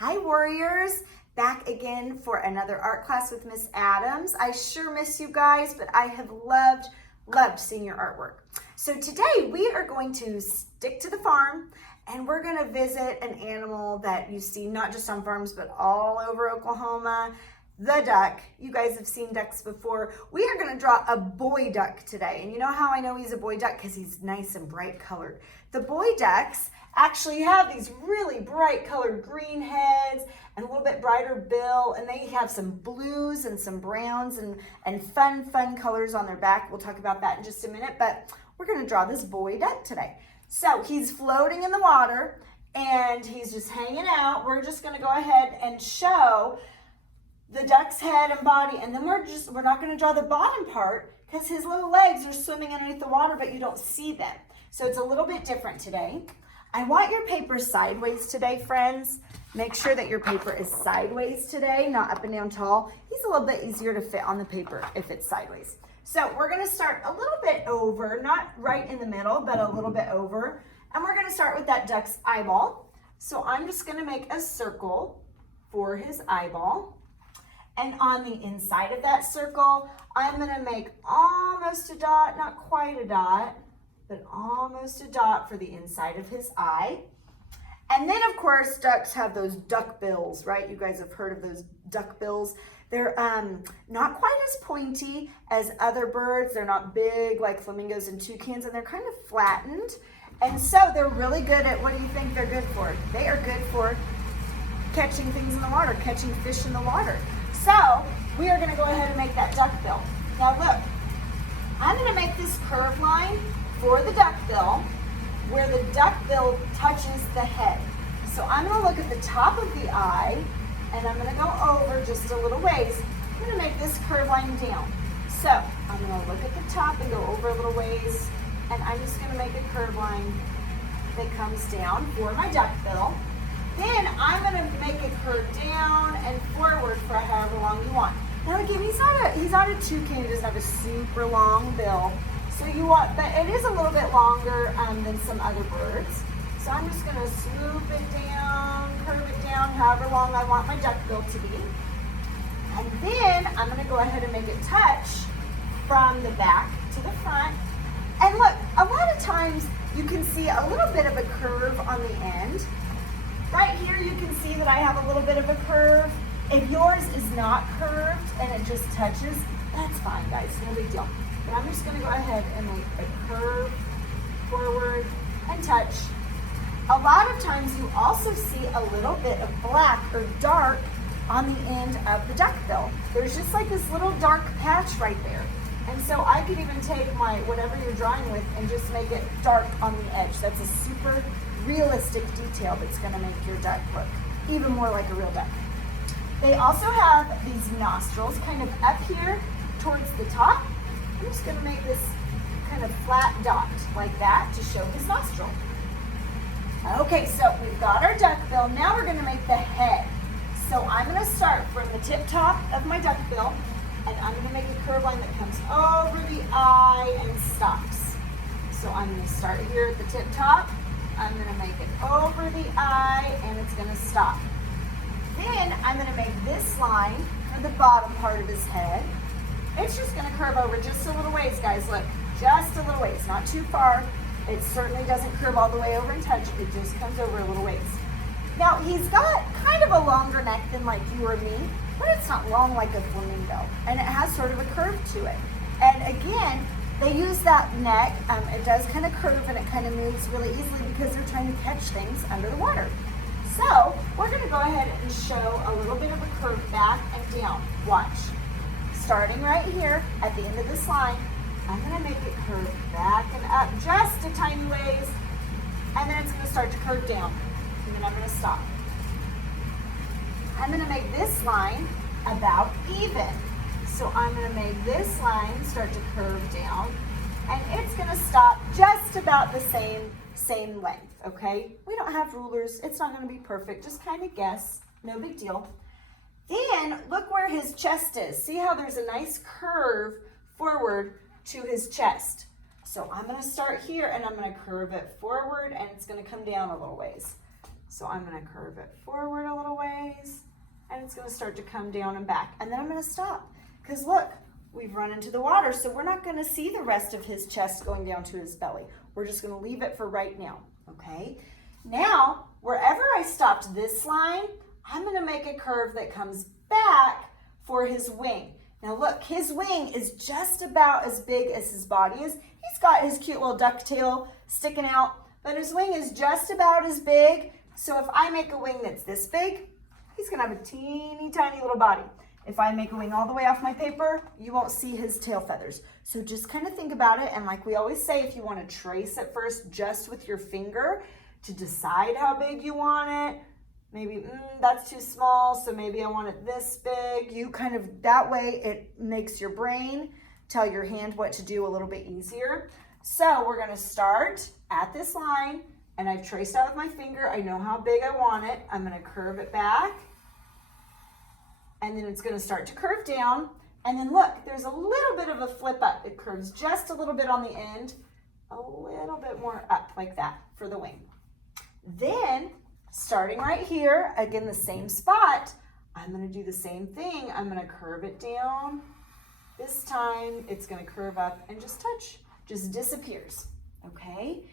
Hi warriors, back again for another art class with Miss Adams. I sure miss you guys, but I have loved seeing your artwork. So today we are going to stick to the farm and we're going to visit an animal that you see not just on farms but all over Oklahoma, the duck. You guys have seen ducks before. We are going to draw a boy duck today. And you know how I know he's a boy duck? Because he's nice and bright colored. The boy ducks actually have these really bright colored green heads and a little bit brighter bill, and they have some blues and some browns and fun colors on their back. We'll talk about that in just a minute, but we're going to draw this boy duck today. So he's floating in the water and he's just hanging out. We're just going to go ahead and show the duck's head and body, and then we're not going to draw the bottom part because his little legs are swimming underneath the water, but you don't see them. So it's a little bit different today. I want your paper sideways today, friends. Make sure that your paper is sideways today, not up and down tall. He's a little bit easier to fit on the paper if it's sideways. So we're going to start a little bit over, not right in the middle, but a little bit over. And we're going to start with that duck's eyeball. So I'm just going to make a circle for his eyeball. And on the inside of that circle, I'm going to make almost a dot, not quite a dot, but almost a dot for the inside of his eye. And then, of course, ducks have those duck bills, right? You guys have heard of those duck bills. They're not quite as pointy as other birds. They're not big like flamingos and toucans, and they're kind of flattened. And so they're really good at, what do you think they're good for? They are good for catching things in the water, catching fish in the water. So we are going to go ahead and make that duck bill. Now look, I'm going to make this curved line for the duck bill where the duck bill touches the head. So I'm going to look at the top of the eye and I'm going to go over just a little ways. I'm going to make this curved line down. So I'm going to look at the top and go over a little ways, and I'm just going to make a curved line that comes down for my duck bill. Then I'm going to make it curve down and forward for however long you want. Now again, he's not a toucan. He doesn't have a super long bill. So but it is a little bit longer than some other birds. So I'm just going to swoop it down, curve it down, however long I want my duck bill to be. And then I'm going to go ahead and make it touch from the back to the front. And look, a lot of times you can see a little bit of a curve on the end. Right here you can see that I have a little bit of a curve. If yours is not curved and it just touches, that's fine, guys, no big deal. But I'm just going to go ahead and make a curve forward and touch. A lot of times you also see a little bit of black or dark on the end of the duck bill. There's just like this little dark patch right there. And so I could even take my whatever you're drawing with and just make it dark on the edge. That's a super realistic detail that's going to make your duck look even more like a real duck. They also have these nostrils kind of up here towards the top. I'm just going to make this kind of flat dot like that to show his nostril. Okay, so we've got our duck bill. Now we're going to make the head. So I'm going to start from the tip top of my duck bill, and I'm going to make a curved line that comes over the eye and stops. So I'm going to start here at the tip top. I'm going to make it over the eye, and it's going to stop. Then I'm going to make this line for the bottom part of his head. It's just going to curve over just a little ways, guys. Look, just a little ways, not too far. It certainly doesn't curve all the way over and touch. It just comes over a little ways. Now, he's got kind of a longer neck than like you or me, but it's not long like a flamingo. And it has sort of a curve to it. And again, they use that neck. It does kind of curve and it kind of moves really easily because they're trying to catch things under the water. So we're going to go ahead and show a little bit of a curve back and down. Watch. Starting right here at the end of this line, I'm going to make it curve back and up just a tiny ways, and then it's going to start to curve down, and then I'm going to stop. I'm going to make this line about even. So I'm going to make this line start to curve down, and it's going to stop just about the same length, okay? We don't have rulers. It's not going to be perfect. Just kind of guess. No big deal. Then look where his chest is. See how there's a nice curve forward to his chest. So I'm going to start here and I'm going to curve it forward and it's going to come down a little ways. So I'm gonna curve it forward a little ways, and it's gonna start to come down and back. And then I'm gonna stop, because look, we've run into the water, so we're not gonna see the rest of his chest going down to his belly. We're just gonna leave it for right now, okay? Now, wherever I stopped this line, I'm gonna make a curve that comes back for his wing. Now look, his wing is just about as big as his body is. He's got his cute little duck tail sticking out, but his wing is just about as big. So if I make a wing that's this big, he's gonna have a teeny tiny little body. If I make a wing all the way off my paper, you won't see his tail feathers. So just kind of think about it. And like we always say, if you want to trace it first just with your finger to decide how big you want it, maybe that's too small, so maybe I want it this big. You kind of, that way it makes your brain tell your hand what to do a little bit easier. So we're gonna start at this line, and I've traced out with my finger. I know how big I want it. I'm gonna curve it back, and then it's gonna start to curve down. And then look, there's a little bit of a flip up. It curves just a little bit on the end, a little bit more up like that for the wing. Then, starting right here, again, the same spot, I'm gonna do the same thing. I'm gonna curve it down. This time, it's gonna curve up and just touch, just disappears, okay?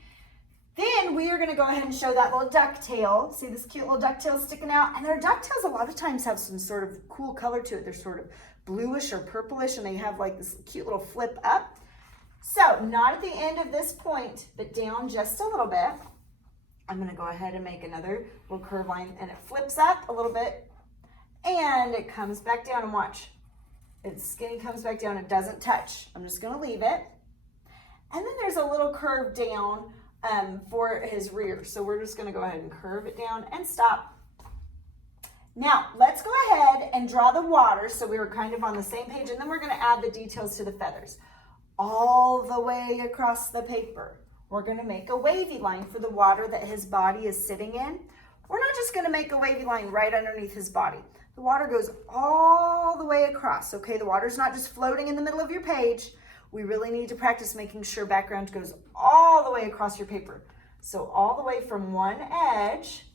Then we are gonna go ahead and show that little duck tail. See this cute little duck tail sticking out? And their duck tails a lot of times have some sort of cool color to it. They're sort of bluish or purplish, and they have like this cute little flip up. So not at the end of this point, but down just a little bit. I'm gonna go ahead and make another little curve line, and it flips up a little bit, and it comes back down, and watch. Its skinny comes back down, it doesn't touch. I'm just gonna leave it. And then there's a little curve down for his rear. So we're just gonna go ahead and curve it down and stop. Now, let's go ahead and draw the water, so we were kind of on the same page, and then we're gonna add the details to the feathers. All the way across the paper, we're gonna make a wavy line for the water that his body is sitting in. We're not just gonna make a wavy line right underneath his body. The water goes all the way across, okay? The water's not just floating in the middle of your page. We really need to practice making sure background goes all the way across your paper. So all the way from one edge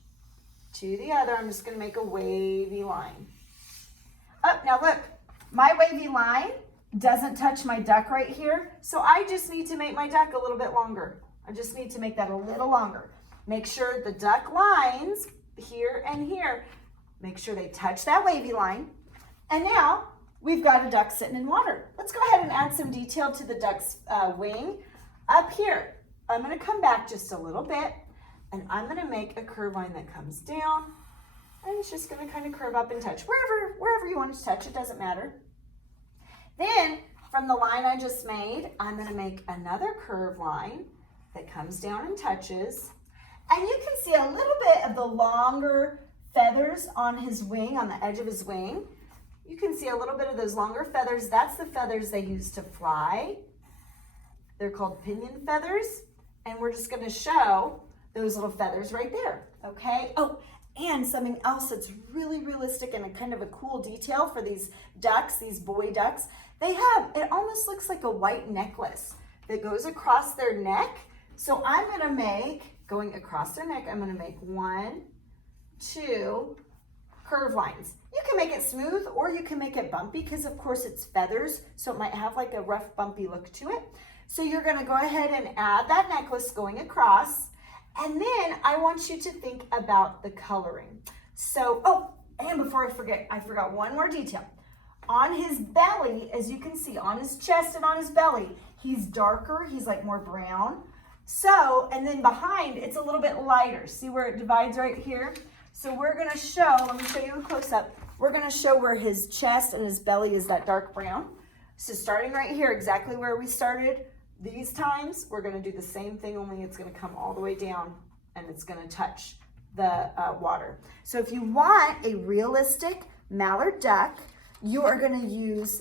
to the other, I'm just gonna make a wavy line. Oh, now look, my wavy line doesn't touch my duck right here, so I just need to make my duck a little bit longer. I just need to make that a little longer. Make sure the duck lines here and here, make sure they touch that wavy line. And now we've got a duck sitting in water. Let's go ahead and add some detail to the duck's wing. Up here, I'm gonna come back just a little bit, and I'm gonna make a curve line that comes down, and it's just gonna kind of curve up and touch. Wherever you want it to touch, it doesn't matter. Then, from the line I just made, I'm gonna make another curve line that comes down and touches. And you can see a little bit of the longer feathers on his wing, on the edge of his wing. You can see a little bit of those longer feathers. That's the feathers they use to fly. They're called pinion feathers. And we're just gonna show those little feathers right there, okay? Oh, and something else that's really realistic and a kind of a cool detail for these ducks, these boy ducks, they have, it almost looks like a white necklace that goes across their neck. So I'm gonna make, going across their neck, I'm gonna make 1, 2 curve lines. You can make it smooth or you can make it bumpy, because of course it's feathers, so it might have like a rough bumpy look to it. So you're gonna go ahead and add that necklace going across, and then I want you to think about the coloring. So, oh, and before I forget, I forgot one more detail. On his belly, as you can see, on his chest and on his belly, he's darker, he's like more brown. So, and then behind, it's a little bit lighter. See where it divides right here? So we're gonna show, let me show you a close-up. We're gonna show where his chest and his belly is that dark brown. So starting right here, exactly where we started, these times, we're gonna do the same thing, only it's gonna come all the way down and it's gonna touch the water. So if you want a realistic mallard duck, you are gonna use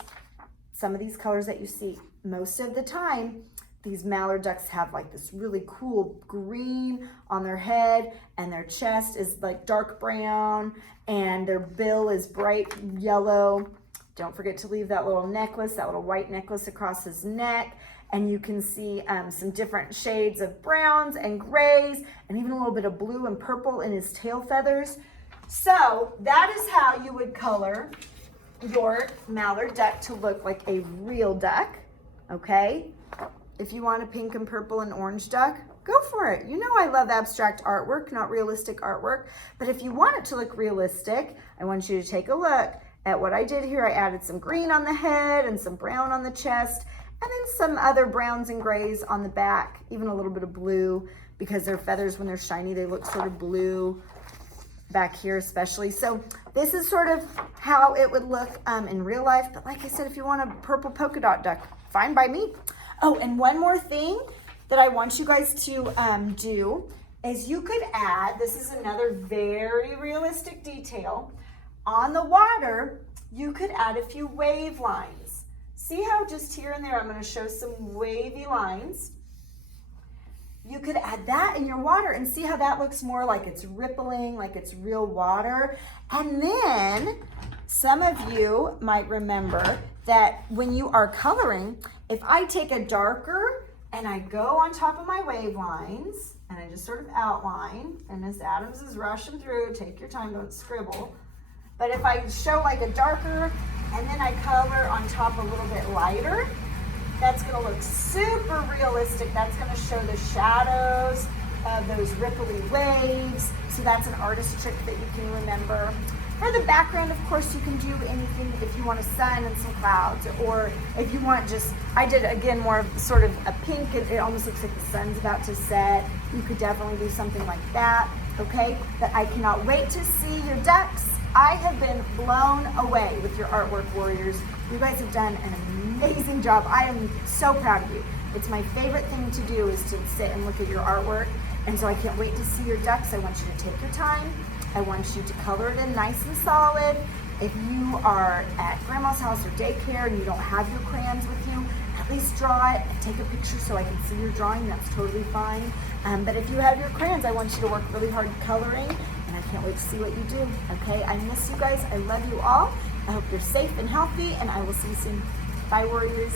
some of these colors that you see. Most of the time, these mallard ducks have like this really cool green on their head, and their chest is like dark brown, and their bill is bright yellow. Don't forget to leave that little necklace, that little white necklace across his neck. and you can see some different shades of browns and grays, and even a little bit of blue and purple in his tail feathers. So that is how you would color your mallard duck to look like a real duck, okay? If you want a pink and purple and orange duck, go for it. You know I love abstract artwork, not realistic artwork. But if you want it to look realistic, I want you to take a look at what I did here. I added some green on the head and some brown on the chest, and then some other browns and grays on the back, even a little bit of blue, because their feathers, when they're shiny, they look sort of blue back here especially. So this is sort of how it would look in real life. But like I said, if you want a purple polka dot duck, fine by me. Oh, and one more thing that I want you guys to do is you could add, this is another very realistic detail, on the water, you could add a few wave lines. See how just here and there, I'm gonna show some wavy lines. You could add that in your water and see how that looks more like it's rippling, like it's real water. And then some of you might remember that when you are coloring, if I take a darker and I go on top of my wave lines and I just sort of outline, and Miss Adams is rushing through, take your time, don't scribble. But if I show like a darker and then I color on top a little bit lighter, that's gonna look super realistic. That's gonna show the shadows of those ripply waves. So that's an artist trick that you can remember. For the background, of course, you can do anything if you want a sun and some clouds, or if you want just, I did again more of sort of a pink, and it almost looks like the sun's about to set. You could definitely do something like that, okay? But I cannot wait to see your ducks. I have been blown away with your artwork, warriors. You guys have done an amazing job. I am so proud of you. It's my favorite thing to do is to sit and look at your artwork. And so I can't wait to see your ducks. I want you to take your time. I want you to color it in nice and solid. If you are at grandma's house or daycare and you don't have your crayons with you, at least draw it and take a picture so I can see your drawing. That's totally fine. But if you have your crayons, I want you to work really hard coloring, and I can't wait to see what you do, okay? I miss you guys. I love you all. I hope you're safe and healthy, and I will see you soon. Bye, warriors.